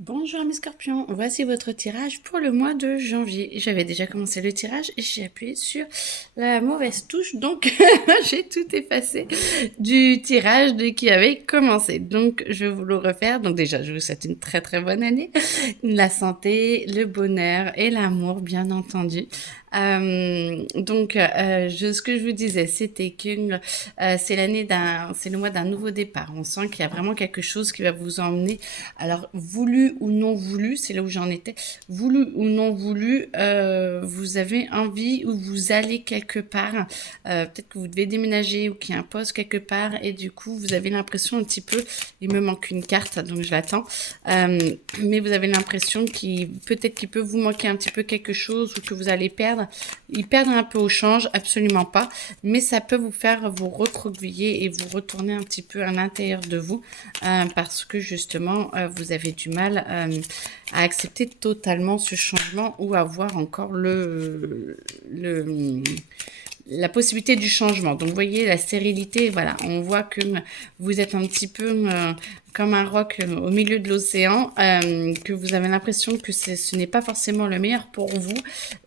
Bonjour mes scorpions, voici votre tirage pour le mois de janvier. J'avais déjà commencé le tirage et j'ai appuyé sur la mauvaise touche, donc j'ai tout effacé du tirage qui avait commencé. Donc je vais vous le refaire. Donc déjà, je vous souhaite une très très bonne année. La santé, le bonheur et l'amour, bien entendu. Ce que je vous disais, c'était que c'est le mois d'un nouveau départ. On sent qu'il y a vraiment quelque chose qui va vous emmener. Alors, voulu ou non voulu, c'est là où j'en étais. Voulu ou non voulu, vous avez envie ou vous allez quelque part. Peut-être que vous devez déménager ou qu'il y a un poste quelque part et du coup, vous avez l'impression un petit peu, il me manque une carte, donc je l'attends. Mais vous avez l'impression peut-être qu'il peut vous manquer un petit peu quelque chose ou que vous allez perdre. Ils perdent un peu au change, absolument pas, mais ça peut vous faire vous recroqueviller et vous retourner un petit peu à l'intérieur de vous parce que justement vous avez du mal à accepter totalement ce changement ou à voir encore la possibilité du changement. Donc, vous voyez, la stérilité, voilà, on voit que vous êtes un petit peu comme un roc au milieu de l'océan, que vous avez l'impression que ce n'est pas forcément le meilleur pour vous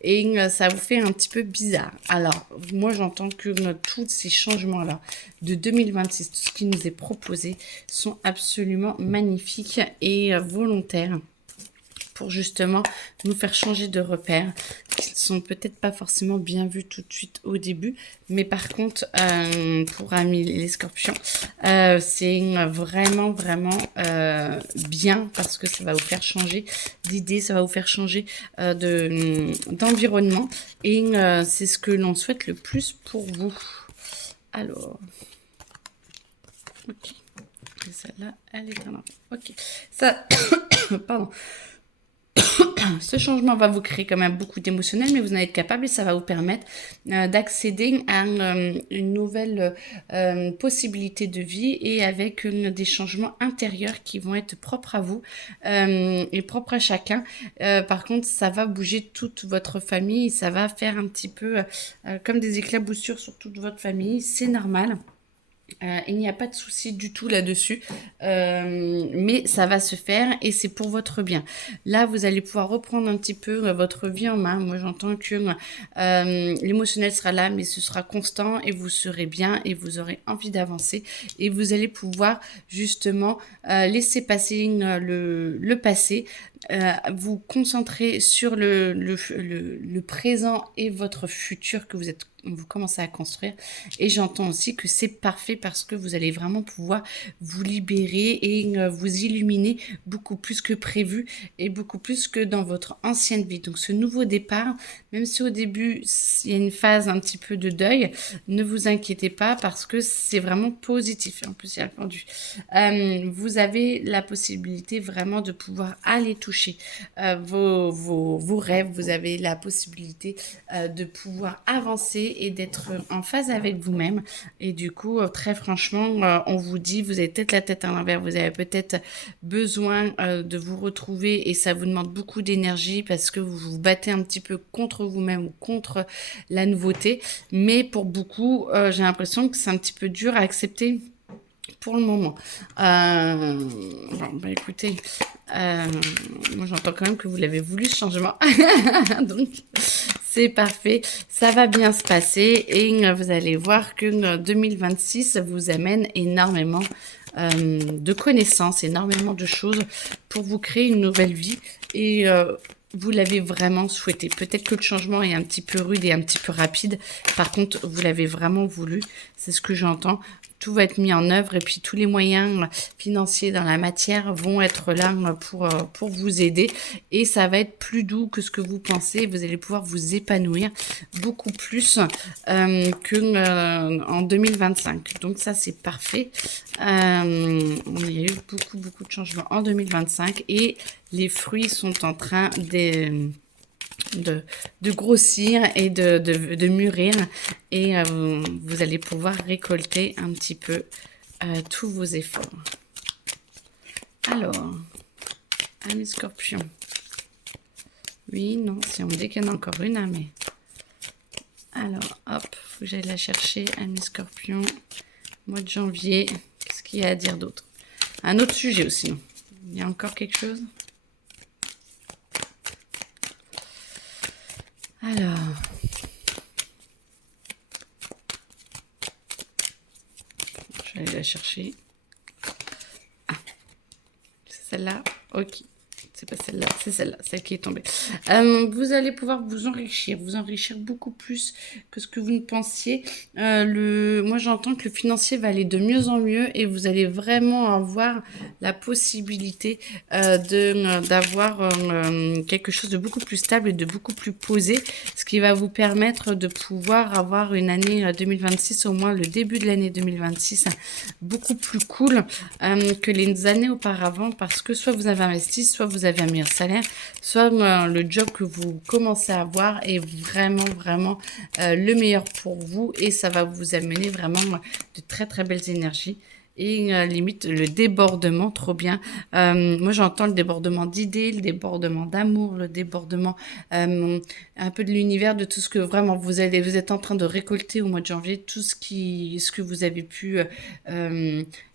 et ça vous fait un petit peu bizarre. Alors, moi, j'entends que tous ces changements-là de 2026, tout ce qui nous est proposé, sont absolument magnifiques et volontaires pour justement nous faire changer de repères qui ne sont peut-être pas forcément bien vus tout de suite au début, mais par contre pour amis les scorpions c'est vraiment bien parce que ça va vous faire changer d'idée, ça va vous faire changer d'environnement et c'est ce que l'on souhaite le plus pour vous. Alors, ok, et celle-là elle est en envers. Ok, ça pardon. Ce changement va vous créer quand même beaucoup d'émotionnel, mais vous en êtes capable et ça va vous permettre d'accéder à une nouvelle possibilité de vie et avec des changements intérieurs qui vont être propres à vous et propres à chacun. Par contre, ça va bouger toute votre famille, ça va faire un petit peu comme des éclaboussures sur toute votre famille, c'est normal. Il n'y a pas de souci du tout là-dessus, mais ça va se faire et c'est pour votre bien. Là, vous allez pouvoir reprendre un petit peu votre vie en main. Moi, j'entends que l'émotionnel sera là, mais ce sera constant et vous serez bien et vous aurez envie d'avancer et vous allez pouvoir justement laisser passer le passé, vous concentrer sur le présent et votre futur que vous commencez à construire. Et j'entends aussi que c'est parfait parce que vous allez vraiment pouvoir vous libérer et vous illuminer beaucoup plus que prévu et beaucoup plus que dans votre ancienne vie. Donc ce nouveau départ, même si au début il y a une phase un petit peu de deuil, ne vous inquiétez pas parce que c'est vraiment positif. En plus, il y a le pendu. Vous avez la possibilité vraiment de pouvoir aller toucher vos rêves. Vous avez la possibilité de pouvoir avancer et d'être en phase avec vous-même. Et du coup, très franchement, on vous dit, vous avez peut-être la tête à l'envers, vous avez peut-être besoin de vous retrouver et ça vous demande beaucoup d'énergie parce que vous vous battez un petit peu contre vous-même ou contre la nouveauté. Mais pour beaucoup, j'ai l'impression que c'est un petit peu dur à accepter pour le moment. Bon, bah écoutez, moi j'entends quand même que vous l'avez voulu ce changement. Donc c'est parfait, ça va bien se passer et vous allez voir que 2026 vous amène énormément de connaissances, énormément de choses pour vous créer une nouvelle vie et vous l'avez vraiment souhaité. Peut-être que le changement est un petit peu rude et un petit peu rapide. Par contre, vous l'avez vraiment voulu. C'est ce que j'entends. Tout va être mis en œuvre et puis tous les moyens financiers dans la matière vont être là pour vous aider et ça va être plus doux que ce que vous pensez. Vous allez pouvoir vous épanouir beaucoup plus qu'en 2025. Donc ça, c'est parfait. Il y a eu beaucoup de changements en 2025 et les fruits sont en train de grossir et de mûrir et vous allez pouvoir récolter un petit peu tous vos efforts. Alors, amis scorpions. Oui, non, si on me dit qu'il y en a encore une, hein, mais... Alors, hop, faut que j'aille la chercher, amis scorpions. Mois de janvier, qu'est-ce qu'il y a à dire d'autre? Un autre sujet aussi. Il y a encore quelque chose? Alors, je vais aller la chercher. Ah, c'est celle-là. Ok. C'est pas celle-là, c'est celle-là, celle qui est tombée. Vous allez pouvoir vous enrichir beaucoup plus que ce que vous ne pensiez. Moi, j'entends que le financier va aller de mieux en mieux et vous allez vraiment avoir la possibilité d'avoir quelque chose de beaucoup plus stable et de beaucoup plus posé, ce qui va vous permettre de pouvoir avoir une année 2026, au moins le début de l'année 2026, beaucoup plus cool que les années auparavant, parce que soit vous avez investi, soit vous avez un meilleur salaire, soit le job que vous commencez à avoir est vraiment le meilleur pour vous et ça va vous amener vraiment de très belles énergies. Et limite le débordement, trop bien. Moi j'entends le débordement d'idées, le débordement d'amour, le débordement un peu de l'univers, de tout ce que vraiment vous êtes en train de récolter au mois de janvier, tout ce que vous avez pu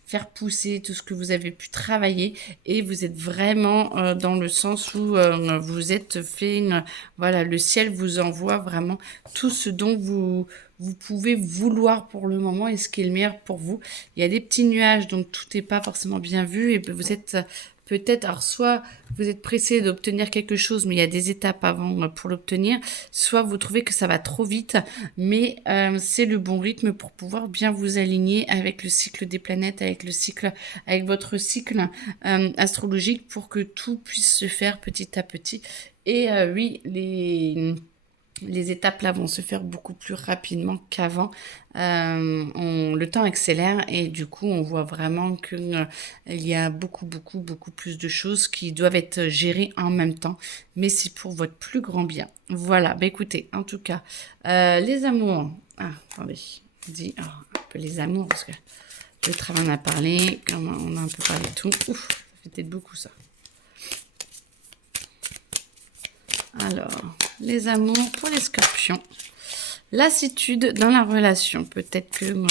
faire pousser, tout ce que vous avez pu travailler, et vous êtes vraiment dans le sens où vous êtes fait, voilà, le ciel vous envoie vraiment tout ce dont vous pouvez vouloir pour le moment et ce qui est le meilleur pour vous. Il y a des petits nuages, donc tout n'est pas forcément bien vu et vous êtes peut-être, alors soit vous êtes pressé d'obtenir quelque chose, mais il y a des étapes avant pour l'obtenir, soit vous trouvez que ça va trop vite, mais c'est le bon rythme pour pouvoir bien vous aligner avec le cycle des planètes, avec votre cycle astrologique pour que tout puisse se faire petit à petit. Et oui, les étapes là vont se faire beaucoup plus rapidement qu'avant. Le temps accélère et du coup on voit vraiment qu'il y a beaucoup plus de choses qui doivent être gérées en même temps, mais c'est pour votre plus grand bien. Voilà, bah écoutez, en tout cas, les amours. Ah, attendez, on dit un peu les amours parce que le travail en a parlé, comme on a un peu parlé de tout. Ouf, ça fait peut-être beaucoup ça. Alors, les amours pour les scorpions. Lassitude dans la relation. Peut-être que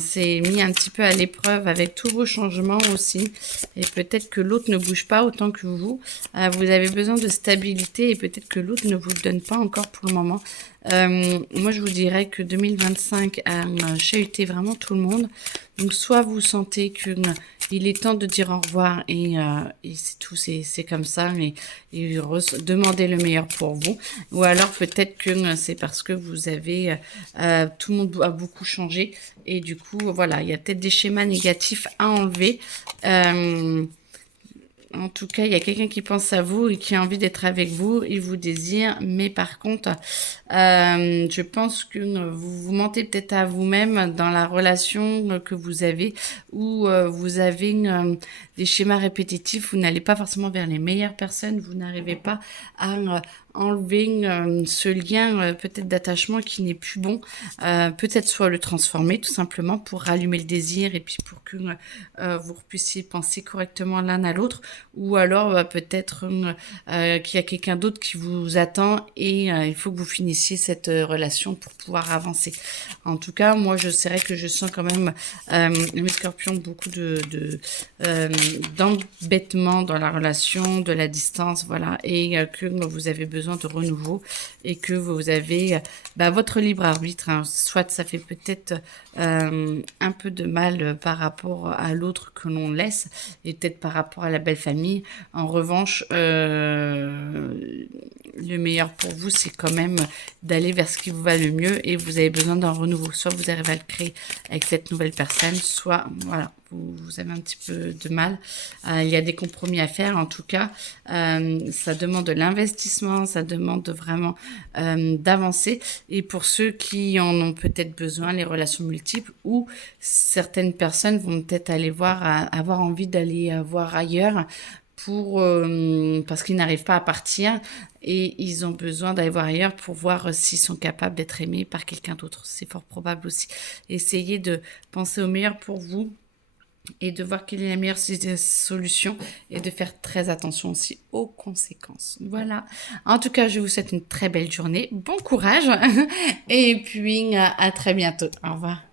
c'est mis un petit peu à l'épreuve avec tous vos changements aussi. Et peut-être que l'autre ne bouge pas autant que vous. Vous avez besoin de stabilité et peut-être que l'autre ne vous le donne pas encore pour le moment. Moi, je vous dirais que 2025 a chahuté vraiment tout le monde. Donc, soit vous sentez qu'il est temps de dire au revoir et c'est tout, c'est comme ça, et demandez le meilleur pour vous. Ou alors, peut-être que c'est parce que vous avez, tout le monde a beaucoup changé et du coup, voilà, il y a peut-être des schémas négatifs à enlever. En tout cas, il y a quelqu'un qui pense à vous et qui a envie d'être avec vous, il vous désire, mais par contre, je pense que vous mentez peut-être à vous-même dans la relation que vous avez, où vous avez des schémas répétitifs, vous n'allez pas forcément vers les meilleures personnes, vous n'arrivez pas à enlever ce lien peut-être d'attachement qui n'est plus bon, peut-être soit le transformer tout simplement pour rallumer le désir et puis pour que vous puissiez penser correctement l'un à l'autre, ou alors peut-être qu'il y a quelqu'un d'autre qui vous attend et il faut que vous finissiez cette relation pour pouvoir avancer. En tout cas, moi je sais que je sens quand même mes scorpions beaucoup d'embêtement dans la relation, de la distance, voilà, et que vous avez besoin de renouveau et que vous avez votre libre arbitre, hein. Soit ça fait peut-être un peu de mal par rapport à l'autre que l'on laisse et peut-être par rapport à la belle famille. En revanche, le meilleur pour vous, c'est quand même d'aller vers ce qui vous va le mieux et vous avez besoin d'un renouveau. Soit vous arrivez à le créer avec cette nouvelle personne, soit voilà, vous avez un petit peu de mal. Il y a des compromis à faire, en tout cas. Ça demande de l'investissement, ça demande vraiment d'avancer. Et pour ceux qui en ont peut-être besoin, les relations multiples, ou certaines personnes vont peut-être aller avoir envie d'aller voir ailleurs parce qu'ils n'arrivent pas à partir et ils ont besoin d'aller voir ailleurs pour voir s'ils sont capables d'être aimés par quelqu'un d'autre. C'est fort probable aussi. Essayez de penser au meilleur pour vous et de voir quelle est la meilleure solution et de faire très attention aussi aux conséquences. Voilà. En tout cas, je vous souhaite une très belle journée. Bon courage et puis à très bientôt. Au revoir.